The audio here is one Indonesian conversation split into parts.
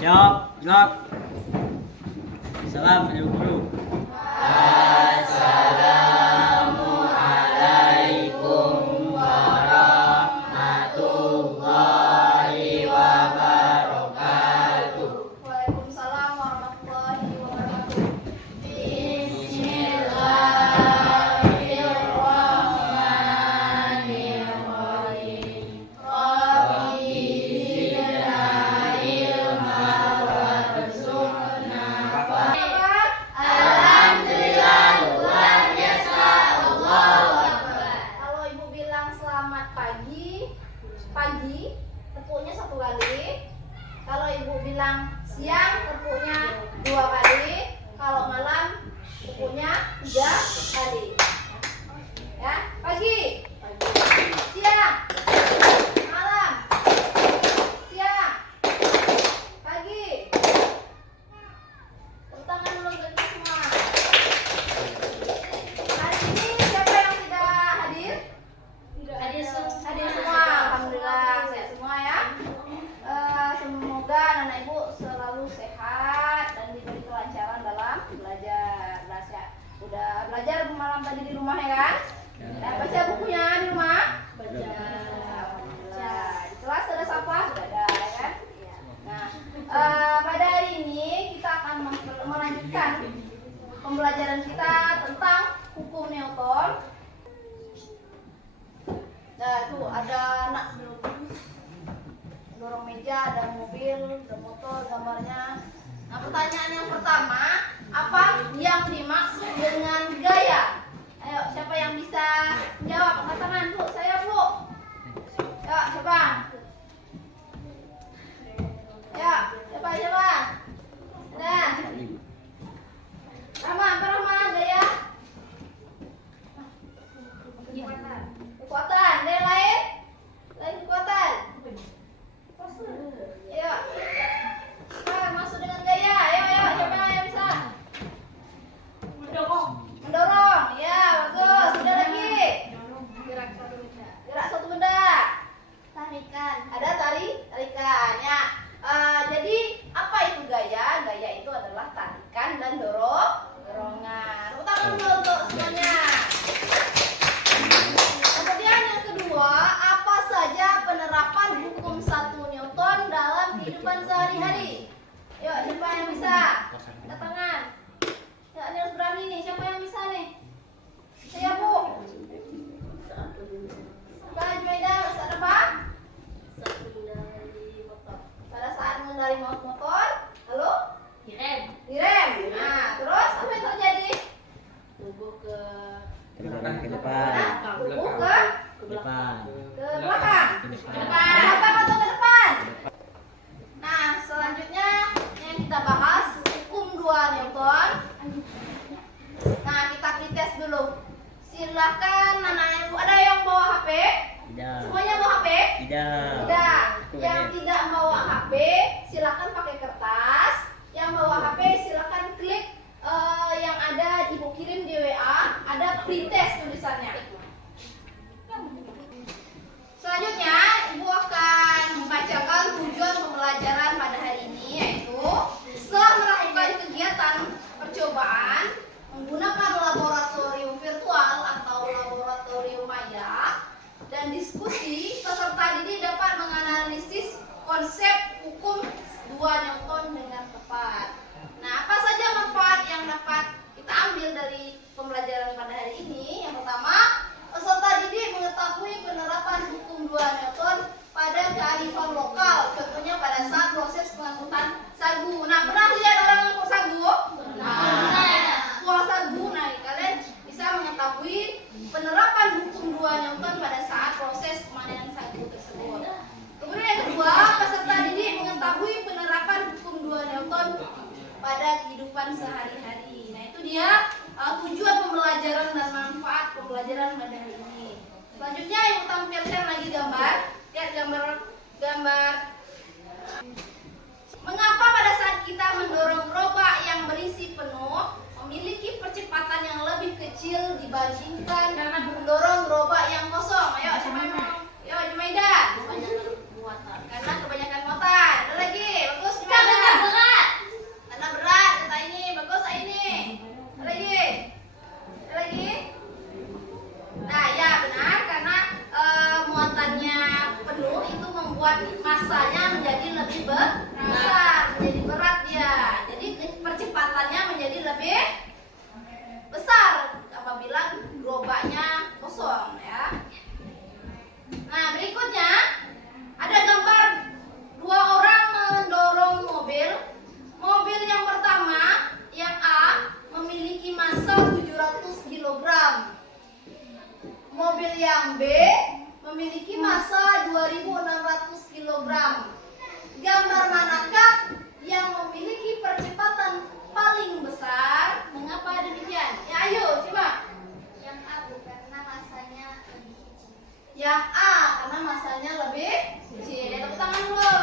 Siap, gerak. Salam, Ibu Guru. Assalamualaikum warahmatullahi wabarakatuh. Waalaikumsalam warahmatullahi wabarakatuh. Bismillahirrahmanirrahim. Rabbi zidna ilma warzuqna fahma. Alhamdulillah luar biasa. Allahu Akbar. Kalau ibu bilang selamat pagi, pagi tepuknya 1 kali. Kalau ibu bilang siang, tepuknya 2 kali. Kalau malam, tepuknya 3 kali. Ya, pagi, siang, malam, siang, pagi. Tepuk tangan dulu untuk kita semua. Hari ini siapa yang tidak hadir? Hadir semua. Hadir semua, alhamdulillah sehat semua ya. Semoga anak ibu selalu sehat dan diberi kelancaran dalam belajar. Udah belajar malam tadi di rumah ya kan? Dan baca bukunya di rumah? Baca. Alhamdulillah. Di kelas ada siapa? Sudah ada ya kan? Nah, pada hari ini kita akan melanjutkan pembelajaran kita tentang hukum Newton. Nah, itu ada anak dorong meja, ada mobil, ada motor, gambarnya. Nah, pertanyaan yang pertama, apa yang dimaksud dengan gaya? Ayo, siapa yang bisa jawab? Angkat tangan, Bu. Saya, Bu. Ya, siapa? Ya, siapa? Nah, Rama, apa Rama? Gaya? Kekuatan. Ada yang lain? Lain kekuatan? Ayo. Apa maksud dengan gaya? Ayo, siapa yang bisa? Mendorong. Ya, bagus. Sudah lagi. Gerak suatu benda. Tarikan. Ada tarikan. Ya. Jadi apa itu gaya? Gaya itu adalah tarikan dan dorongan. Tepuk tangan dulu untuk semuanya. Kemudian yang kedua, apa saja penerapan hukum 1 Newton dalam kehidupan sehari-hari? Yuk, siapa yang bisa? Angkat tangan. Ya, ini harus berani nih. Siapa yang bisa nih? Saya, Bu. Mbak Jumaida, bisa ada apa? Pada saat mengendarai motor, lalu direm. Nah, terus apa yang terjadi? Tubuh ke Ke depan. Nah, tubuh ke Depan. belakang. Ke depan. Belakang atau ke depan? Nah, selanjutnya yang kita bahas hukum 2 Newton. Nah, kita pretest dulu. Silakan anak-anak ibu. Ada yang bawa HP? Tidak. Semuanya bawa HP? Tidak. Tidak. Aku Yang ini. tidak bawa HP, silakan pakai kertas. Yang bawa HP, silakan klik yang ada ibu kirim di WA. Ada pretest tulisannya. Selanjutnya, ibu akan membacakan tujuan pembelajaran pada hari ini, yaitu setelah melakukan kegiatan percobaan menggunakan laboratorium virtual atau laboratorium maya dan diskusi, peserta didik dapat menganalisis konsep hukum 2 Newton dengan tepat. Nah, apa saja manfaat yang dapat kita ambil dari pembelajaran pada hari ini? Yang pertama, peserta didik mengetahui penerapan hukum 2 Newton pada kearifan lokal, contohnya pada saat proses pengangkutan sagu. Nah, pernah lihat orang ngangkut sagu? Buah sagu. Nah, kalian bisa mengetahui penerapan hukum 2 Newton pada saat proses pemanenan sagu tersebut. Kemudian yang kedua, peserta didik mengetahui penerapan hukum 2 Newton pada kehidupan sehari-hari. Nah, itu dia tujuan pembelajaran dan manfaat pembelajaran pada hari ini. Selanjutnya ibu tampilkan lagi gambar. Lihat gambar. Mengapa pada saat kita mendorong gerobak yang berisi penuh memiliki percepatan yang lebih kecil dibandingkan mendorong gerobak yang kosong? Ayo, siapa yang mau? Ayo, Jumaida. Karena kebanyakan muatan. Ada lagi, bagus. Jumaida. membuat masanya menjadi lebih besar, menjadi berat dia. Jadi percepatannya menjadi lebih besar apabila gerobaknya kosong ya. Nah, berikutnya ada gambar dua orang mendorong mobil. Mobil yang pertama, yang A, memiliki massa 700 kg. Mobil yang B memiliki massa 2600 kg. Gambar manakah yang memiliki percepatan paling besar? Mengapa demikian? Ya, ayo coba. Yang A karena masanya lebih kecil. Yang A karena masanya lebih kecil. Ya, tepuk tangan dulu.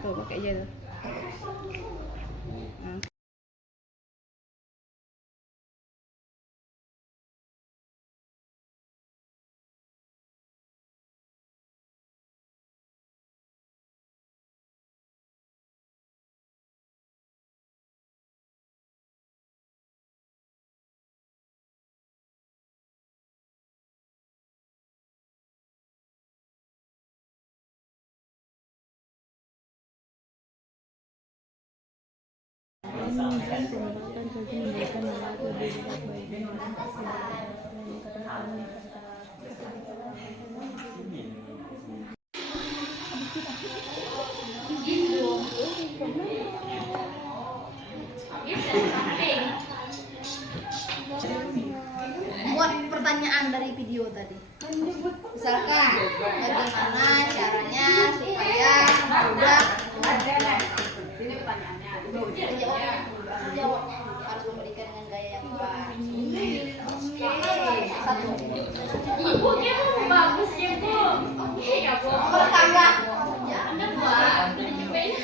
Tuh pakai aja tuh. Buat pertanyaan dari video tadi. Misalkan bagaimana caranya supaya mudah. Ini pertanyaannya. Jawab. Harus memberikan dengan gaya yang baik. Satu. Ibu kamu bagus ya, Bu. Oke ya, Bu. Nomor tangga. Anda buat dicobain.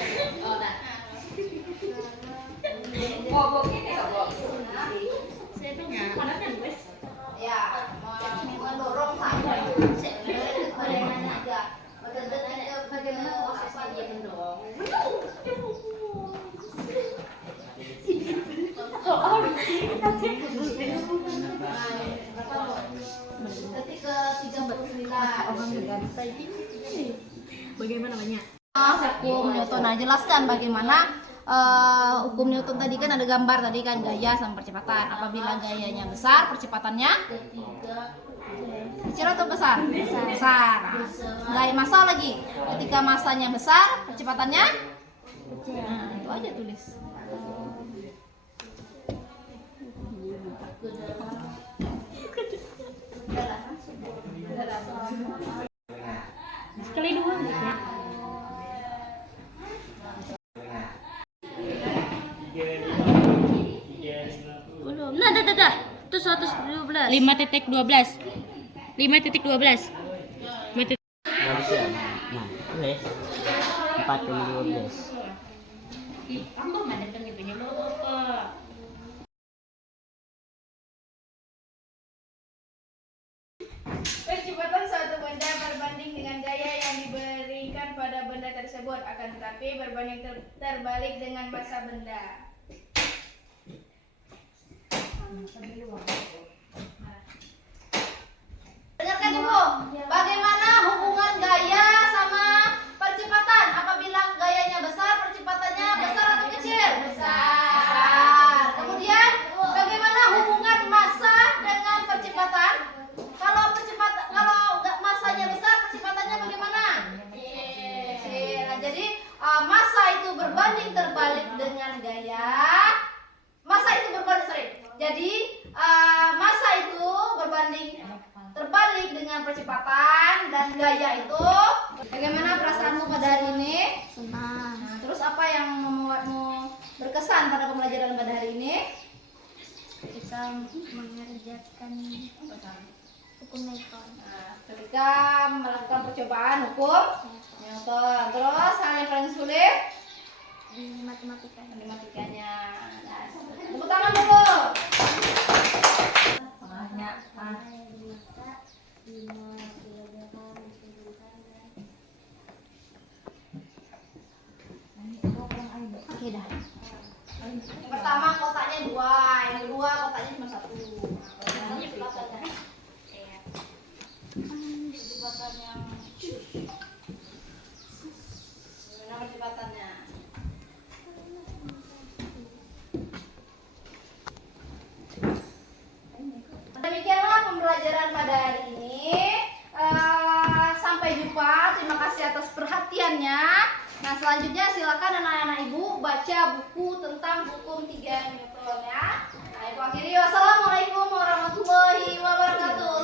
Oh, nah. Saya tanya, mana kan, Wes? Ya, mendorong saya. Bagaimana aja. Bagaimana proses dia mendorong. Ketika 39. Bagaimana banyak? Hukum Newton. Nah, jelaskan bagaimana hukum Newton tadi kan ada gambar tadi kan gaya sama percepatan. Apabila gayanya besar, percepatannya kecil atau besar? Besar. Gaya massa lagi. Ketika massanya besar, percepatannya kecil. Nah, itu aja tulis. Sekali dua ya. Belum. Nah, dah. Itu 112. 5.12. 5.12. Nah, wes. 4,12. Ambang ada kan itunya apa? Percepatan suatu benda berbanding dengan gaya yang diberikan pada benda tersebut, akan tetapi berbanding terbalik dengan massa benda. Dengarkan Ibu, bagaimana hubungan gaya sama percepatan? Apabila gayanya besar, percepatannya besar atau kecil? Besar. Kemudian bagaimana hubungan massa dengan percepatan? Kalau massanya besar, percepatannya bagaimana? Kecil. Nah, jadi massa itu berbanding terbalik dengan gaya. Jadi massa itu berbanding terbalik dengan percepatan dan gaya itu. Bagaimana perasaanmu pada hari ini? Senang. Nah, terus apa yang membuatmu berkesan pada pembelajaran pada hari ini? Kita mengerjakan hukum Newton. Nah, ketika melakukan percobaan hukum Newton. Terus hal yang paling sulit Di matematika. matematikanya. Nah, tepuk tangan dulu. Oke dah. Yang pertama kotaknya 2, yang kedua kotaknya cuma 1. Nah, percepatannya. Percepatannya. Mana percepatannya? Demikianlah pembelajaran pada hari ini. Sampai jumpa. Terima kasih atas perhatiannya. Nah, selanjutnya silakan anak-anak ibu baca buku tentang hukum 3 Newton ya. Nah, ibu akhiri yuk.